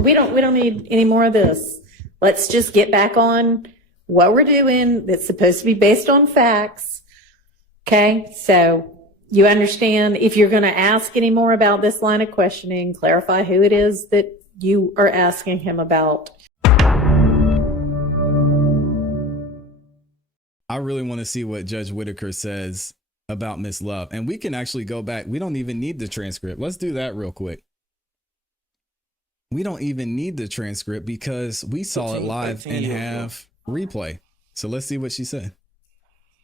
we don't need any more of this. Let's just get back on what we're doing. That's supposed to be based on facts. Okay, so you understand, if you're going to ask any more about this line of questioning, clarify who it is that you are asking him about. I really want to see what Judge Whitaker says about Miss Love. And we can actually go back. We don't even need the transcript. Let's do that real quick. We don't even need the transcript because we saw it live and have replay. So let's see what she said.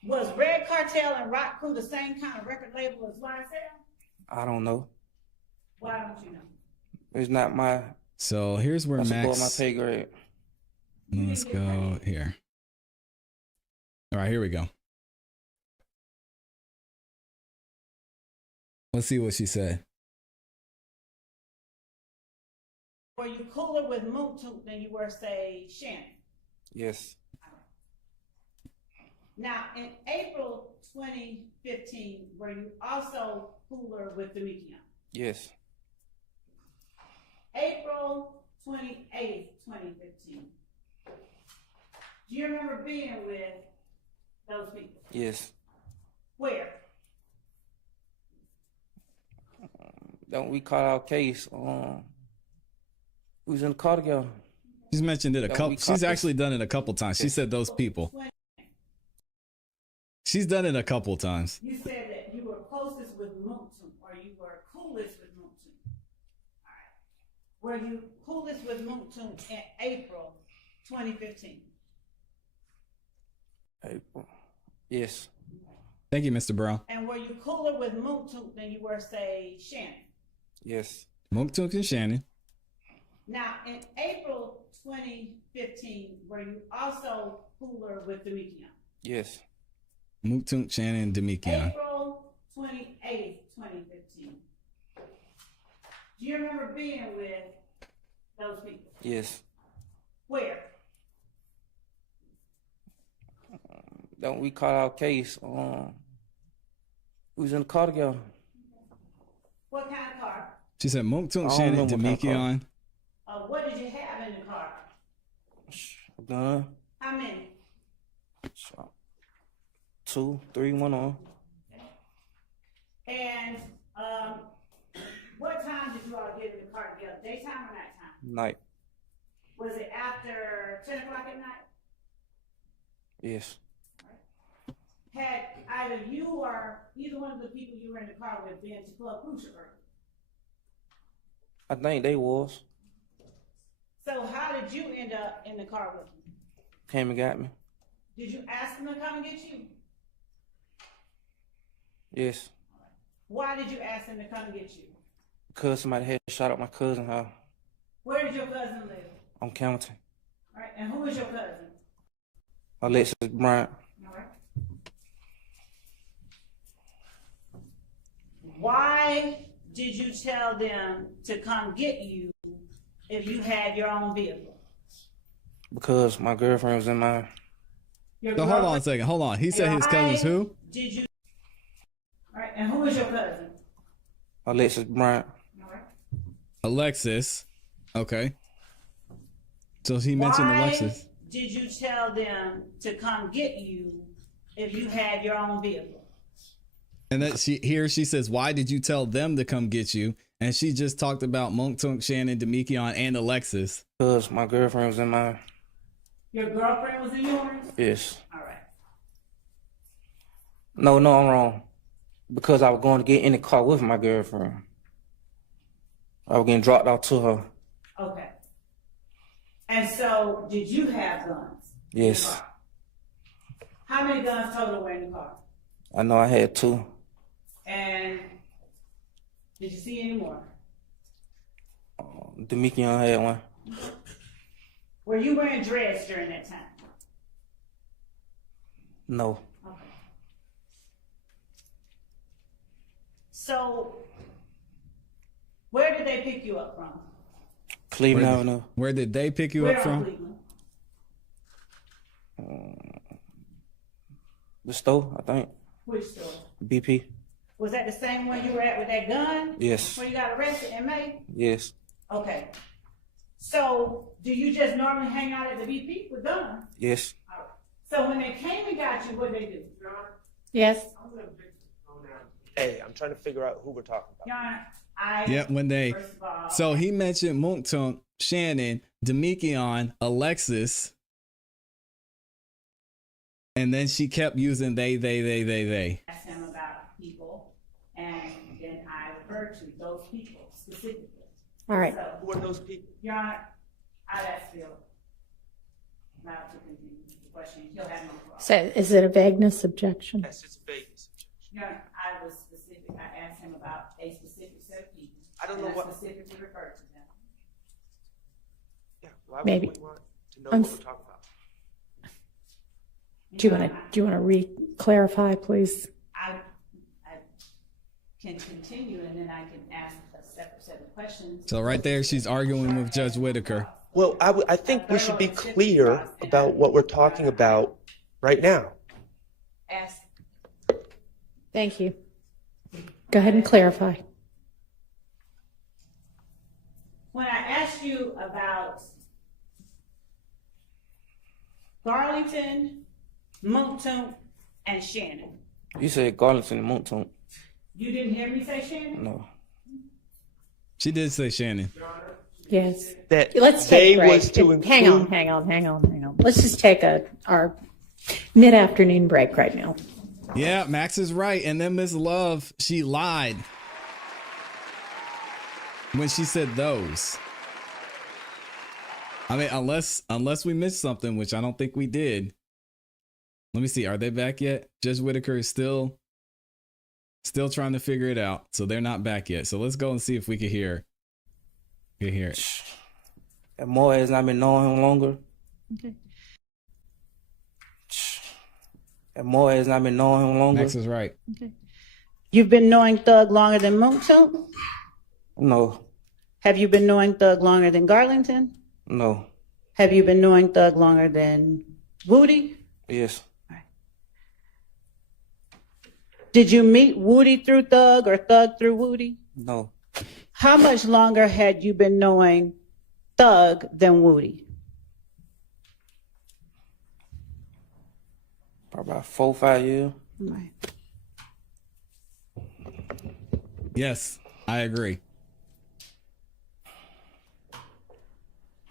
Was Red Cartel and Rock Crew the same kind of record label as YSL? I don't know. Why don't you know? It's not my. So here's where Max. My pay grade. Let's go here. All right, here we go. Let's see what she said. Were you cooler with Moot Toot than you were, say, Shannon? Yes. Now, in April 2015, were you also cooler with Demikion? Yes. April 28th, 2015. Do you remember being with those people? Yes. Where? Don't we caught our case? We was in the car together. She's mentioned it a couple. She's actually done it a couple times. She said those people. She's done it a couple times. You said that you were closest with Moot or you were coolest with Moot. All right. Were you coolest with Moot in April 2015? April. Yes. Thank you, Mr. Brown. And were you cooler with Moot than you were, say, Shannon? Yes. Moot and Shannon. Now, in April 2015, were you also cooler with Demikion? Yes. Moot, Shannon, Demikion. April 28th, 2015. Do you remember being with those people? Yes. Where? Don't we caught our case? We was in the car together. What kind of car? She said Moot, Shannon, Demikion. What did you have in the car? A gun. How many? 2, 3, 1 on. And what time did you all get in the car together? Daytime or nighttime? Night. Was it after 10 o'clock at night? Yes. Had either you or either one of the people you were in the car with been to Club Crucial early? I think they was. So how did you end up in the car with them? Came and got me. Did you ask them to come and get you? Yes. Why did you ask them to come and get you? Because somebody had shot up my cousin's house. Where did your cousin live? On Campbellton. All right, and who is your cousin? Alexis Bryant. All right. Why did you tell them to come get you if you had your own vehicle? Because my girlfriend was in mine. So hold on a second. Hold on. He said his cousin's who? Did you? All right, and who is your cousin? Alexis Bryant. All right. Alexis. Okay. So he mentioned Alexis. Did you tell them to come get you if you had your own vehicle? And that she says, why did you tell them to come get you? And she just talked about Monk, Shannon, Demikion, and Alexis. Because my girlfriend was in mine. Your girlfriend was in yours? Yes. All right. No, I'm wrong. Because I was going to get in the car with my girlfriend. I was getting dropped off to her. Okay. And so, did you have guns? Yes. How many guns total were in the car? I know I had 2. And did you see any more? Demikion had 1. Were you wearing dreads during that time? No. Okay. So, where did they pick you up from? Cleveland Avenue. Where did they pick you up from? Cleveland? The store, I think. Which store? BP. Was that the same one you were at with that gun? Yes. When you got arrested in May? Yes. Okay. So, do you just normally hang out at the BP with them? Yes. All right. So when they came and got you, what did they do? Yes. Hey, I'm trying to figure out who we're talking about. Your Honor, I. Yeah, when they. First of all, So he mentioned Monkton, Shannon, Demikion, Alexis. And then she kept using they. asked him about people, and then I referred to those people specifically. All right. So, Who are those people? Your Honor, I'd ask Phil not to continue the question. He'll have no problem. So is it a vagueness objection? That's just a vagueness. Your Honor, I was specific. I asked him about a specific set of people. I don't and know what. specifically referred to them. Yeah, why Maybe. would we want to know I'm what we're talking about? Do you want to re-clarify, please? I can continue, and then I can ask a separate set of questions. So right there, she's arguing with Judge Whitaker. Well, I think we should be clear about what we're talking about right now. Ask. Thank you. Go ahead and clarify. When I asked you about Garlington, Monkton, and Shannon, You said Garlington and Monkton. you didn't hear me say Shannon? No. She did say Shannon. Yes. That Let's they take a break. was to include. Hang on. Let's just take our mid-afternoon break right now. Yeah, Max is right. And then Miss Love, she lied when she said those. I mean, unless we missed something, which I don't think we did. Let me see. Are they back yet? Judge Whitaker is still trying to figure it out. So they're not back yet. So let's go and see if we can hear it. And more has not been knowing him longer. Okay. And more has not been knowing him longer. Max is right. You've been knowing Thug longer than Monkton? No. Have you been knowing Thug longer than Garlington? No. Have you been knowing Thug longer than Woody? Yes. Did you meet Woody through Thug or Thug through Woody? No. How much longer had you been knowing Thug than Woody? Probably about 4 or 5 years. Right. Yes, I agree.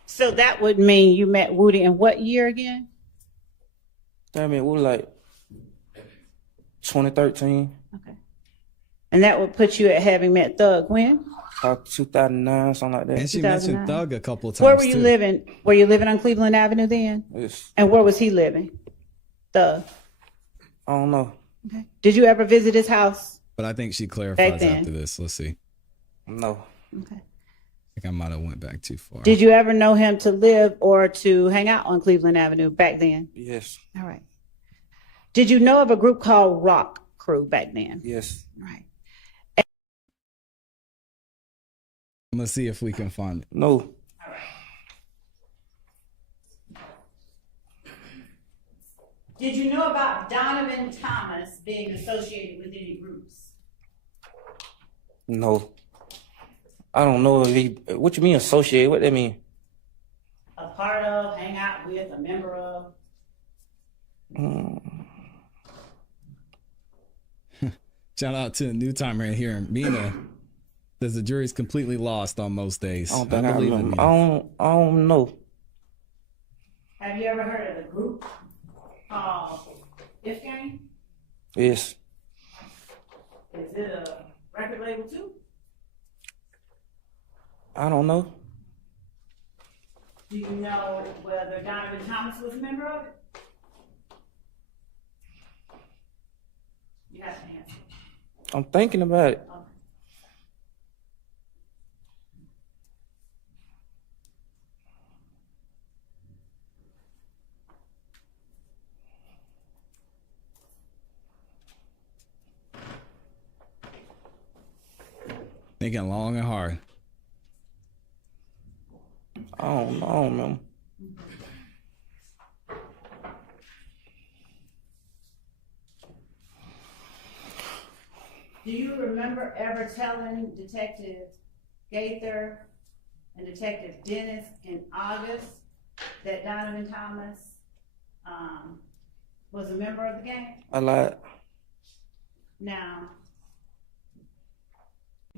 So that would mean you met Woody in what year again? I mean, we were like 2013, Okay. And that would put you at having met Thug when? about 2009, something like And that. she mentioned 2009. Thug a couple of times. Where were you too. living? Were you living on Cleveland Avenue then? Yes. And where was he living? Thug. I don't know. Okay. Did you ever visit his house? But I think she clarifies Back then. after this. Let's see. No. Okay. I think I might have went back too far. Did you ever know him to live or to hang out on Cleveland Avenue back then? Yes. All right. Did you know of a group called Rock Crew back then? Yes. Right. I'm gonna see if we can find it. No. Did you know about Donovan Thomas being associated with any groups? No. I don't know if he, what you mean associate? What that mean? A part of, hang out with, a member of? Shout out to the new timer in here. Mina says the jury's completely lost on most days. I don't think I believe it, remember. Mina. I don't know. Have you ever heard of the group called If Gang? Yes. Is it a record label too? I don't know. Do you know whether Donovan Thomas was a member of it? You have to answer. I'm thinking about it. Okay. Thinking long and hard. I don't remember. Do you remember ever telling Detective Gaither and Detective Dennis in August that Donovan Thomas, was a member of the gang? I lied. Now,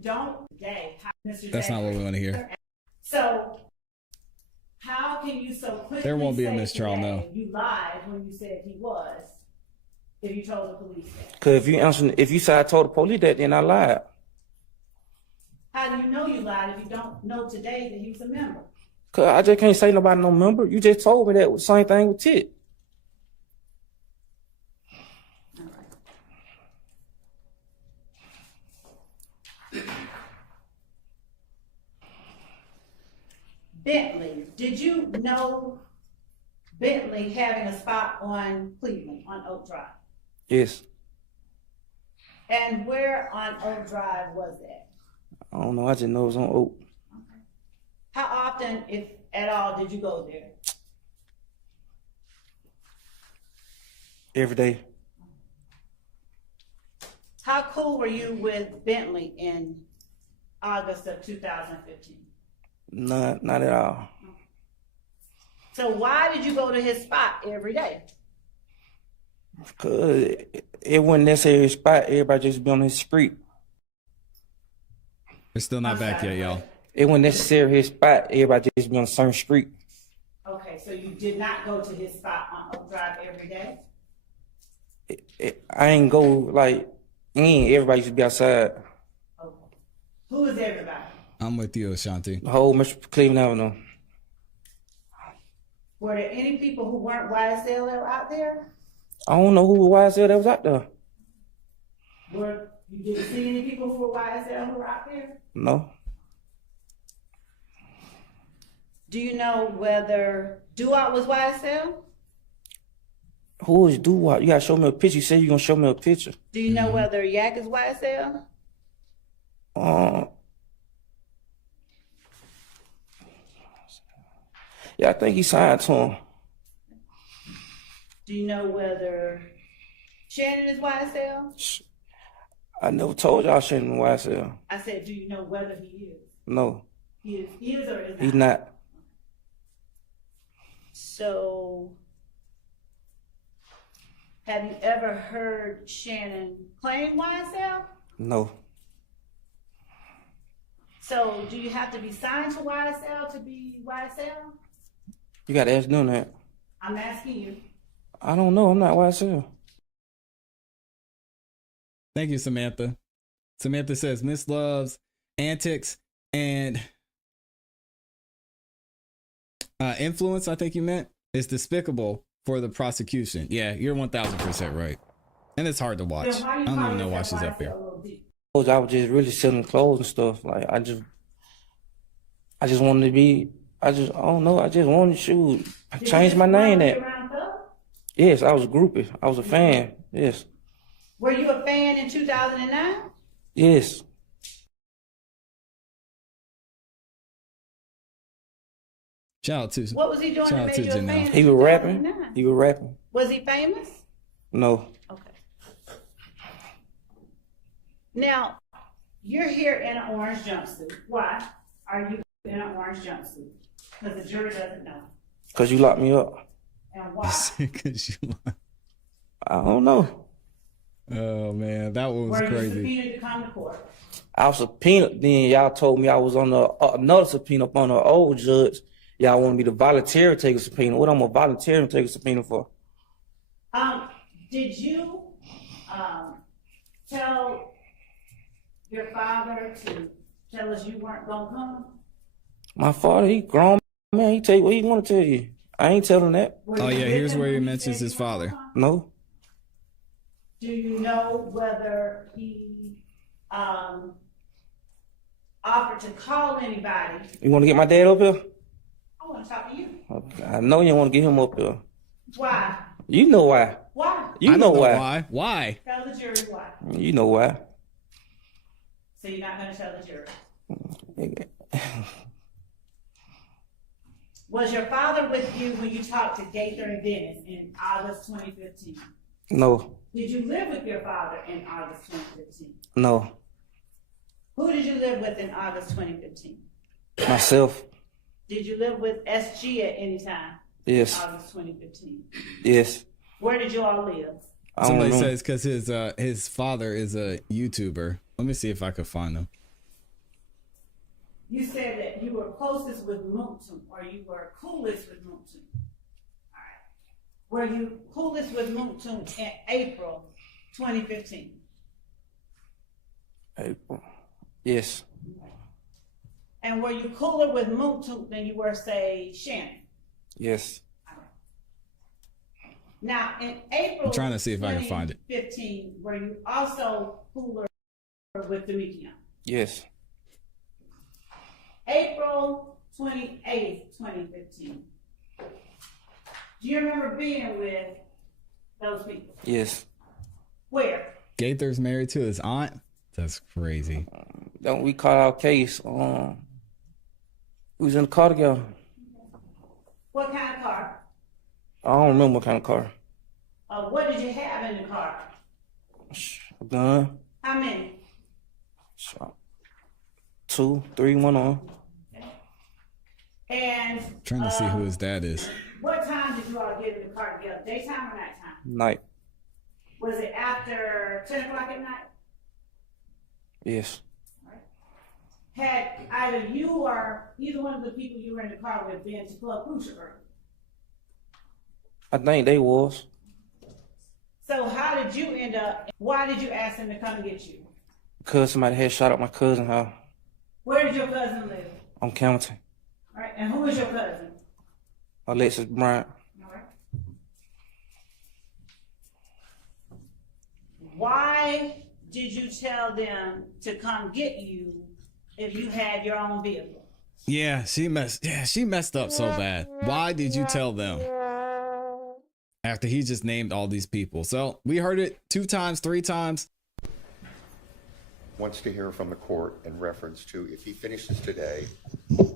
don't today, Mr. That's not what we Zachary. want to hear. So, how can you so quickly There won't be a say mistrial, today no. you lied when you said he was, if you told the police that? Cause if you say I told the police that, then I lied. How do you know you lied if you don't know today that he was a member? Cause I just can't say nobody no member. You just told me that was the same thing with Tit. All right. Bentley, did you know Bentley having a spot on Cleveland, on Oak Drive? Yes. And where on Oak Drive was that? I don't know. I just know it was on Oak. How often, if at all, did you go there? Every day. How cool were you with Bentley in August of 2015? Not at all. So why did you go to his spot every day? Cause it wasn't necessarily a spot. Everybody just be on his street. It's still not I'm back sorry, yet, y'all. what? It wasn't necessarily his spot. Everybody just be on a certain street. Okay, so you did not go to his spot on Oak Drive every day? I ain't go like in. Everybody used to be outside. Okay. Who is everybody? I'm with you, Ashanti. The whole Mr. Cleveland Avenue. Were there any people who weren't YSL that were out there? I don't know who YSL that was out there. You didn't see any people who were YSL who were out there? No. Do you know whether Duop was YSL? Who is Doo-Wop? You gotta show me a picture. You said you gonna show me a picture. Do you know whether Yak is YSL? Yeah, I think he signed to him. Do you know whether Shannon is YSL? I never told y'all Shannon YSL. I said, do you know whether he is? No, He is or is not? he's not. So, have you ever heard Shannon claim YSL? No. So, do you have to be signed to YSL to be YSL? You gotta ask them that. I'm asking you. I don't know. I'm not YSL. Thank you, Samantha. Samantha says Miss Love's antics and influence, I think you meant, is despicable for the prosecution. Yeah, you're 1000% right. And it's hard to watch. Then I why you don't call even know why yourself she's up here. YSL Lil D? I was just really selling clothes and stuff. Like I just wanted to be. I don't know. I just wanted to shoot. I Did you changed just my name. wanna be That. around Thug? Yes, I was a groupie. I was a fan. Yes. Were you a fan in 2009? Yes. Shout out to What was he doing Shout that out made to you a fan? Janelle. in He was rapping. 2009? He was rapping. Was he famous? No. Okay. Now, you're here in an orange jumpsuit. Why are you in an orange jumpsuit? Because the jury doesn't know. Cause you locked me up. And why? 'Cause you- I don't know. Oh man, that one was Were you crazy. subpoenaed to come to court? I was subpoenaed. Then y'all told me I was on another subpoena up on an old judge. Y'all wanted me to volunteer to take a subpoena. What I'm gonna volunteer and take a subpoena for? Did you tell your father to tell us you weren't gonna come? My father, he grown man. He tell you what he want to tell you. I ain't telling that. Were Oh you yeah, with here's him where he when mentions said his you weren't father. gonna come? No. Do you know whether he offered to call anybody? You want to get my dad up here? I want to talk to you. I know you want to get him up here. Why? You know why. Why? You I know don't why. Why? Tell the jury why. You know why. So you're not going to tell the jury. Was your father with you when you talked to Gaither and Dennis in August 2015? No. Did you live with your father in August 2015? No. Who did you live with in August 2015? Myself. Did you live with SG at any time? Yes. August 2015. Yes. Where did you all live? I don't Somebody know. says because his father is a YouTuber. Let me see if I can find him. You said that you were closest with Moulton, or you were coolest with Moulton. All right. Were you coolest with Moulton in April 2015? April. Yes. And were you cooler with Moulton than you were, say, Shannon? Yes. Now, in April I'm trying to see if I can find it. 2015, were you also cooler with Demetrian? Yes. April 28th, 2015. Do you remember being with those people? Yes. Where? Gaither's married to his aunt. That's crazy. Don't we caught our case? We was in the car together. What kind of car? I don't remember what kind of car. What did you have in the car? A gun. How many? 2, 3, 1 on. And Trying to see who his dad is. what time did you all get in the car together? Daytime or nighttime? Night. Was it after 10 o'clock at night? Yes. Had either you or either one of the people you were in the car with been to Club Crucial early? I think they was. So how did you end up, why did you ask them to come get you? Because somebody had shot up my cousin's house Where did your cousin live? on Campbellton. All right, and who is your cousin? Alexis Bryant. All right. Why did you tell them to come get you if you had your own vehicle? Yeah, she messed up so bad. Why did you tell them? After he just named all these people. So we heard it 2 times, 3 times. Wants to hear from the court in reference to if he finishes today,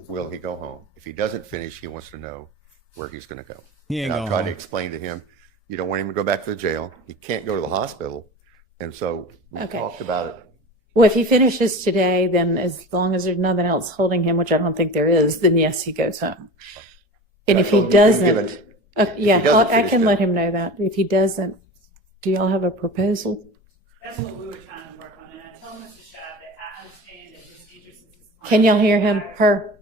will he go home? If he doesn't finish, he wants to know where he's going to go. He ain't And going I've tried home. to explain to him, you don't want him to go back to the jail. He can't go to the hospital. And so we Okay. talked about it. Well, if he finishes today, then as long as there's nothing else holding him, which I don't think there is, then yes, he goes home. And I if he told him he can give doesn't, it- yeah, he doesn't I finish can today. let him know that. If he doesn't, do y'all have a proposal? That's what we were trying to work on, and I told Mr. Shaw that I understand that his interest is his client. Can y'all hear him? Her?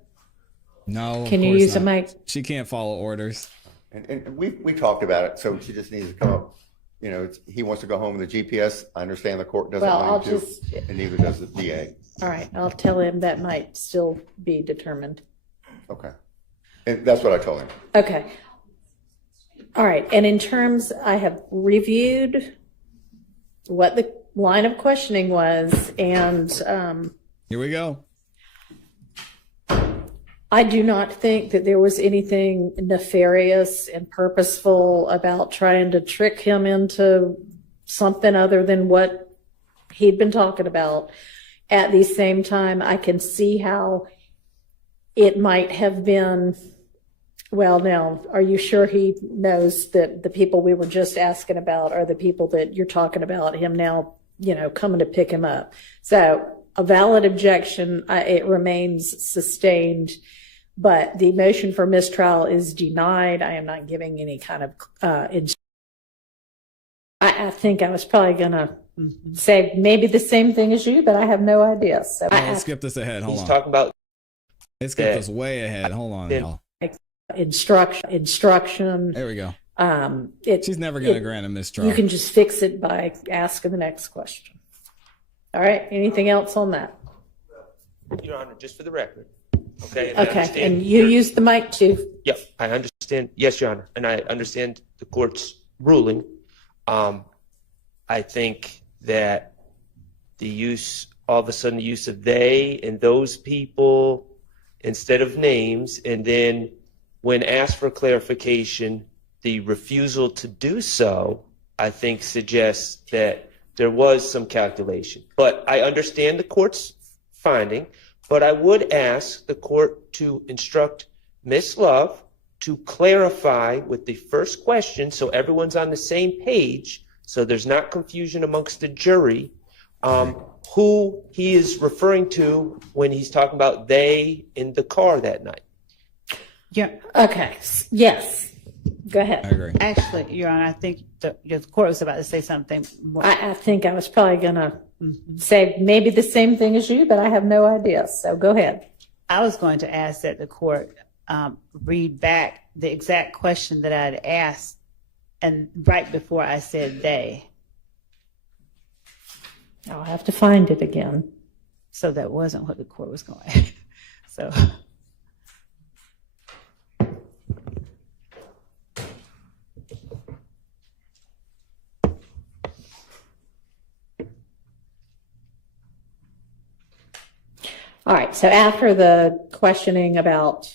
No. of Can you course use a not. mic? She can't follow orders. And we talked about it. So she just needs to come up. You know, he wants to go home with the GPS. I understand the court doesn't Well, want him I'll to, just- and neither does the DA. All right, I'll tell him that might still be determined. Okay. And that's what I told him. Okay. All right, and in terms, I have reviewed what the line of questioning was, and Here we go. I do not think that there was anything nefarious and purposeful about trying to trick him into something other than what he'd been talking about. At the same time, I can see how it might have been, well, now, are you sure he knows that the people we were just asking about are the people that you're talking about, him now, coming to pick him up? So a valid objection, it remains sustained, but the motion for mistrial is denied. I am not giving any kind of, I think I was probably going to say maybe the same thing as you, but I have no idea. So It skipped us ahead. Hold He's on. talking about It skipped that- us way ahead. Hold on, Then- y'all. instruction. There we go. It, She's never going to it- grant a mistrial. You can just fix it by asking the next question. All right, anything else on that? Your Honor, just for the record. Okay. I Okay, understand and you your- use the mic too. Yep, I understand. Yes, Your Honor, and I understand the court's ruling. I think that the use, all of a sudden, the use of they and those people instead of names, and then when asked for clarification, the refusal to do so, I think suggests that there was some calculation. But I understand the court's finding, but I would ask the court to instruct Ms. Love to clarify with the first question so everyone's on the same page, so there's not confusion amongst the jury, who he is referring to when he's talking about they in the car that night. Yeah, Okay, yes, go I ahead. agree. actually, Your Honor, I think the court was about to say something more. I think I was probably gonna say maybe the same thing as you, but I have no idea, so go ahead. I was going to ask that the court read back the exact question that I had asked, and right before I said they. I'll have to find it again. So that wasn't what the court was going. So. All right, so after the questioning about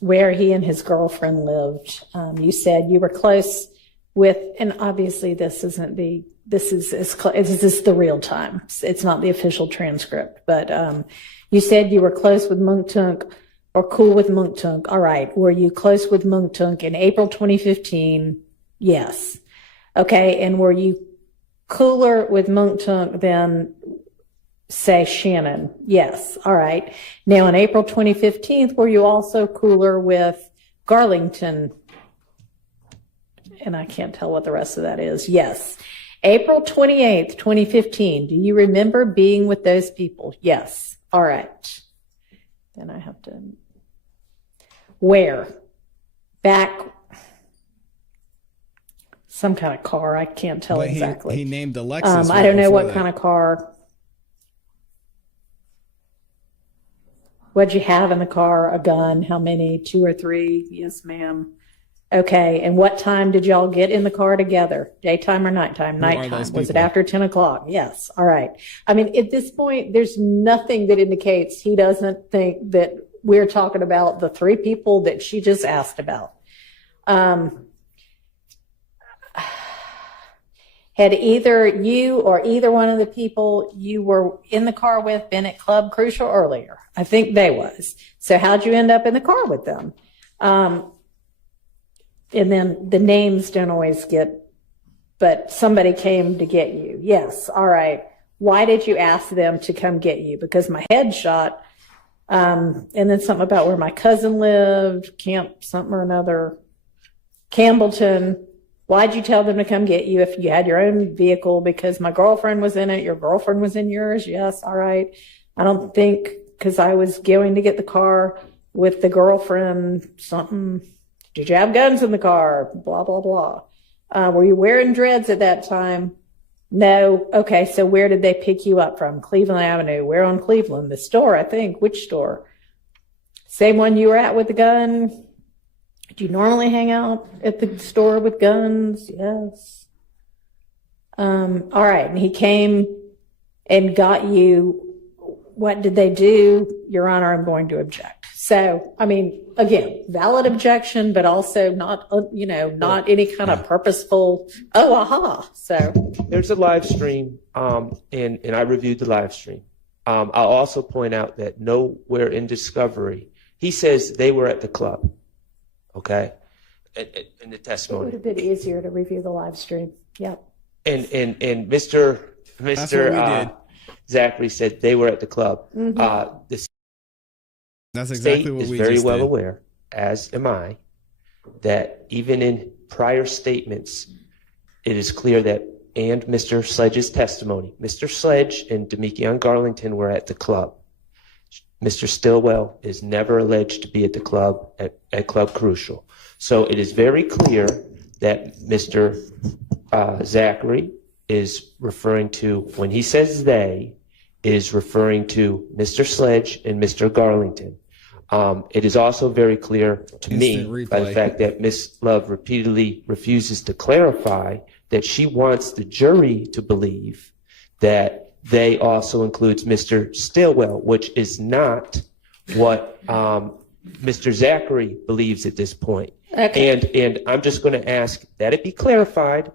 where he and his girlfriend lived, you said you were close with, and obviously this is the real time. It's not the official transcript, but you said you were close with Munktunk or cool with Munktunk. All right, were you close with Munktunk in April 2015? Yes. Okay, and were you cooler with Munktunk than, say, Shannon? Yes. All right. Now, in April 2015, were you also cooler with Garlington? And I can't tell what the rest of that is. Yes. April 28th, 2015. Do you remember being with those people? Yes. All right. Then I have to. Where? Back. Some kind of car. I can't tell But exactly. he named Alexis. I don't know what kind of car. What'd you have in the car? A gun? How many? 2 or 3? Yes, ma'am. Okay. And what time did y'all get in the car together? Daytime or nighttime? Nighttime. Was it people? after 10 o'clock? Yes. All right. I mean, at this point, there's nothing that indicates he doesn't think that we're talking about the 3 people that she just asked about. Had either you or either one of the people you were in the car with been at Club Crucial earlier? I think they was. So how'd you end up in the car with them? And then the names don't always get, but somebody came to get you. Yes. All right. Why did you ask them to come get you? Because my head shot. And then something about where my cousin lived, camp something or another, Campbellton. Why'd you tell them to come get you if you had your own vehicle? Because my girlfriend was in it. Your girlfriend was in yours. Yes. All right. I don't think, because I was going to get the car with the girlfriend, something. Did you have guns in the car? Blah, blah, blah. Were you wearing dreads at that time? No. Okay. So where did they pick you up from? Cleveland Avenue. Where on Cleveland? The store, I think. Which store? Same one you were at with the gun? Do you normally hang out at the store with guns? Yes. All right. And he came and got you. What did they do? Your Honor, I'm going to object. So, I mean, again, valid objection, but also not, not any kind of purposeful, So There's a live stream, and I reviewed the live stream. I'll also point out that nowhere in discovery, he says they were at the club. Okay, in the it testimony. would have been easier to review the live stream. Yep. And Mr. That's what we did. Zachary said they were at the club. Mm-hmm. The That's exactly state what is we very just well did. aware, as am I, that even in prior statements, it is clear that, and Mr. Sledge's testimony, Mr. Sledge and Demekion Garlington were at the club. Mr. Stillwell is never alleged to be at the club at Club Crucial. So it is very clear that Mr. Zachary is referring to, when he says they, is referring to Mr. Sledge and Mr. Garlington. It is also very clear to me by the fact that Ms. Love repeatedly refuses to clarify that she wants the jury to believe that they also includes Mr. Stillwell, which is not what Mr. Zachary believes at this point. Okay. And I'm just going to ask that it be clarified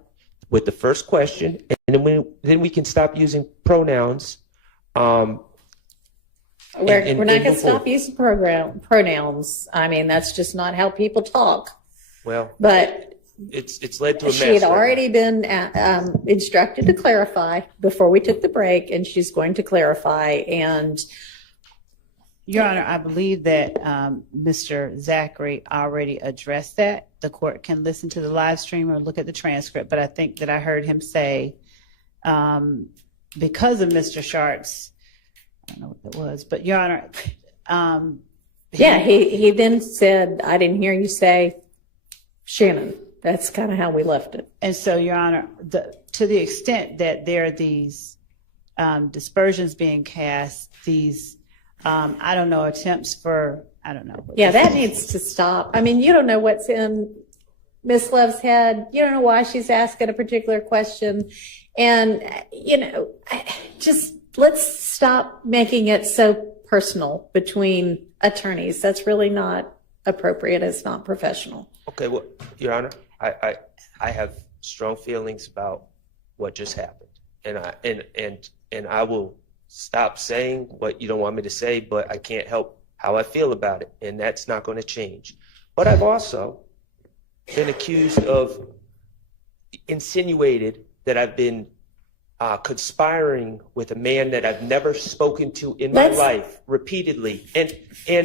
with the first question, and then we can stop using pronouns. We're not going to stop using pronouns. I mean, that's just not how people talk. Well, But it's led to a mess. She had right now. already been instructed to clarify before we took the break, and she's going to clarify. And Your Honor, I believe that Mr. Zachary already addressed that. The court can listen to the live stream or look at the transcript, but I think that I heard him say, because of Mr. Sharp's, I don't know what that was, but Your Honor, yeah, he then said, I didn't hear you say Shannon. That's kind of how we left it. and so, Your Honor, to the extent that there are these dispersions being cast, these, I don't know, attempts for, I don't know. Yeah, that needs to stop. I mean, you don't know what's in Miss Love's head. You don't know why she's asking a particular question. And, just let's stop making it so personal between attorneys. That's really not appropriate. It's not professional. Okay, well, Your Honor, I have strong feelings about what just happened, and I will stop saying what you don't want me to say, but I can't help how I feel about it, and that's not going to change. But I've also been accused of insinuated that I've been conspiring with a man that I've never spoken to in my life repeatedly, and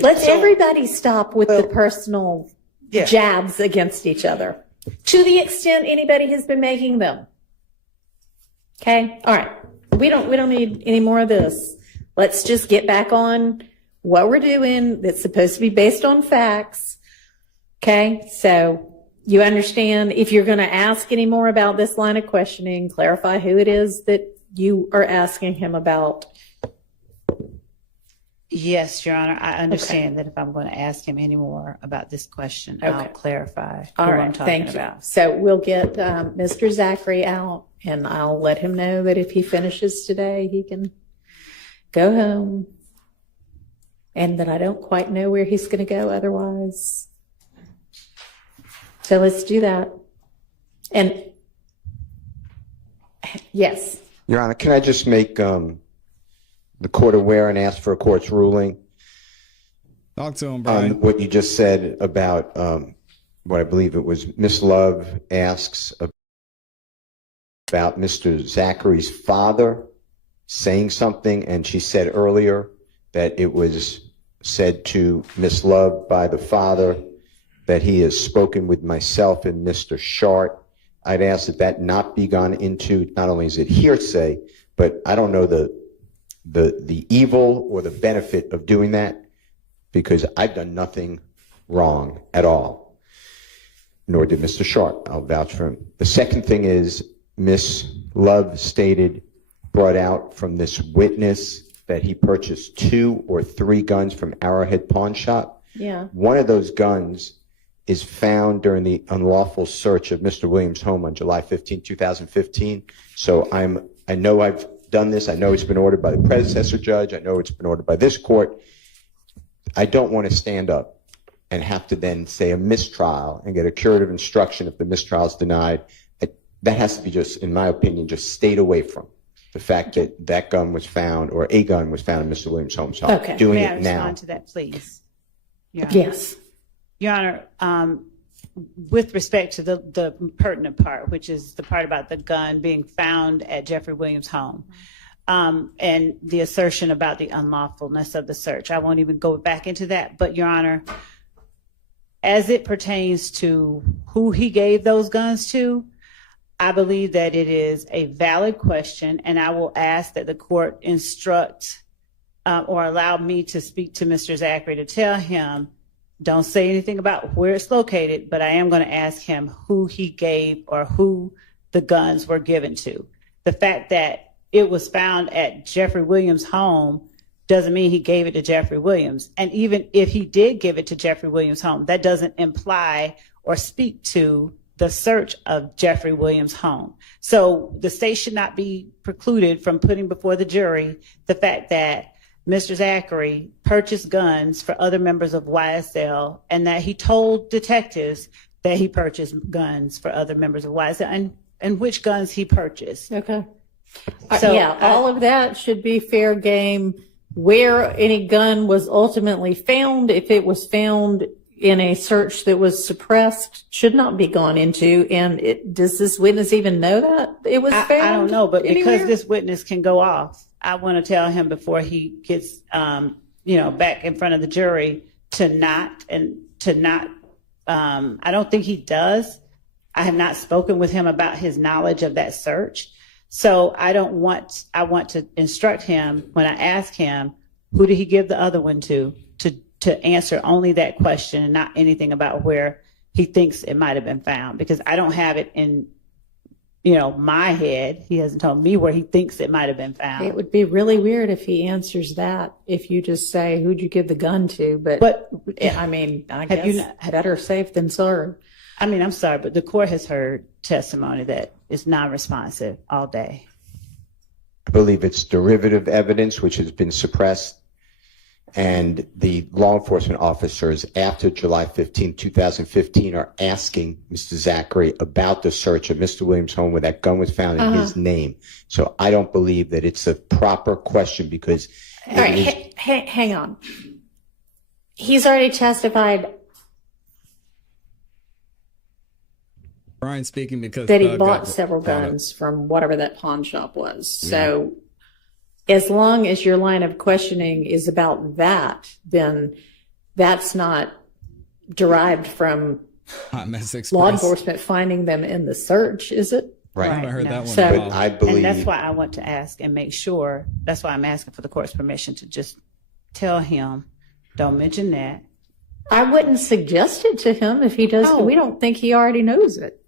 Let's so, everybody stop with the personal yeah. jabs against each other to the extent anybody has been making them. Okay. All right. We don't need any more of this. Let's just get back on what we're doing. That's supposed to be based on facts. Okay. So you understand, if you're going to ask any more about this line of questioning, clarify who it is that you are asking him about. Yes, Your Honor, I understand that if I'm going to ask him any more about this question, I'll clarify who All I'm right, talking thank about. you. So we'll get Mr. Zachary out, and I'll let him know that if he finishes today, he can go home, and that I don't quite know where he's going to go otherwise. So let's do that. And yes. Your Honor, can I just make the court aware and ask for a court's ruling Talk to him, on Brian. what you just said about what I believe it was Miss Love asks about Mr. Zachary's father saying something, and she said earlier that it was said to Miss Love by the father that he has spoken with myself and Mr. Sharp. I'd ask that not be gone into, not only is it hearsay, but I don't know the evil or the benefit of doing that, because I've done nothing wrong at all, nor did Mr. Sharp. I'll vouch for him. The second thing is Miss Love brought out from this witness that he purchased 2 or 3 guns from Arrowhead Pawn Shop. Yeah. One of those guns is found during the unlawful search of Mr. Williams' home on July 15, 2015. So I know I've done this. I know it's been ordered by the predecessor judge. I know it's been ordered by this court. I don't want to stand up and have to then say a mistrial and get a curative instruction if the mistrial is denied. That has to be just, in my opinion, just stayed away from the fact that that gun was found, or a gun was found in Mr. Williams' home. So Okay. I'm doing May I it now. respond to that, please? Your Honor? Yes. Your Honor, with respect to the pertinent part, which is the part about the gun being found at Jeffrey Williams' home, and the assertion about the unlawfulness of the search, I won't even go back into that. But, Your Honor, as it pertains to who he gave those guns to, I believe that it is a valid question, and I will ask that the court instruct or allow me to speak to Mr. Zachary to tell him, don't say anything about where it's located, but I am going to ask him who he gave or who the guns were given to. The fact that it was found at Jeffrey Williams' home doesn't mean he gave it to Jeffrey Williams. And even if he did give it to Jeffrey Williams' home, that doesn't imply or speak to the search of Jeffrey Williams' home. So the state should not be precluded from putting before the jury the fact that Mr. Zachary purchased guns for other members of YSL, and that he told detectives that he purchased guns for other members of YSL, and which guns he purchased. Okay. So yeah, all of that should be fair game. Where any gun was ultimately found, if it was found in a search that was suppressed should not be gone into. And does this witness even know that it was found? I don't know, but anywhere? because this witness can go off, I want to tell him before he gets, back in front of the jury to not. I don't think he does. I have not spoken with him about his knowledge of that search. So I want to instruct him when I ask him, who did he give the other one to answer only that question and not anything about where he thinks it might have been found, because I don't have it in, my head. He hasn't told me where he thinks it might have been found. It would be really weird if he answers that, if you just say, who'd you give the gun to? But I mean, I guess better safe than sorry. I mean, I'm sorry, but the court has heard testimony that is non-responsive all day. I believe it's derivative evidence which has been suppressed, and the law enforcement officers after July 15, 2015 are asking Mr. Zachary about the search of Mr. Williams' home where that gun was found in his name. So I don't believe that it's a proper question because... All right, hang on. He's already testified Brian speaking because that he Doug bought got several brought up. guns from whatever that pawn shop was. So as long as your line of questioning is about that, then that's not derived from Hot Mess Express. law enforcement finding them in the search, is it? I Right. haven't heard no. that one. So- at But all. I believe... And that's why I want to ask and make sure, that's why I'm asking for the court's permission to just tell him, don't mention that. I wouldn't suggest it to him if he doesn't. No. We don't think he already knows it.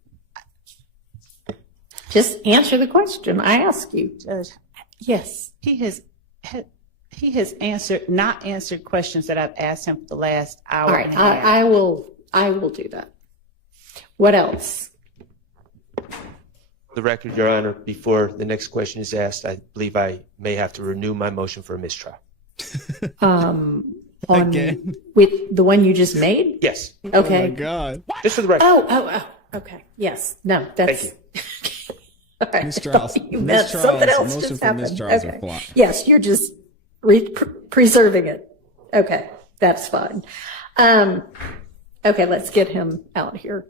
Just answer the question I ask you. Judge, Yes. he has not answered questions that I've asked him for the last hour All right. and a half. I will do that. What else? For the record, Your Honor, before the next question is asked, I believe I may have to renew my motion for a mistrial. On Again? with the one you just made? Yes, Oh my Okay. God. just for the record. Oh, okay. Yes. No, that's. Thank All right. Mistrials. You meant something Mistrials. else Motion just for happened. mistrials are Okay. flopped. Yes, you're just preserving it. Okay, that's fine. Okay, let's get him out here.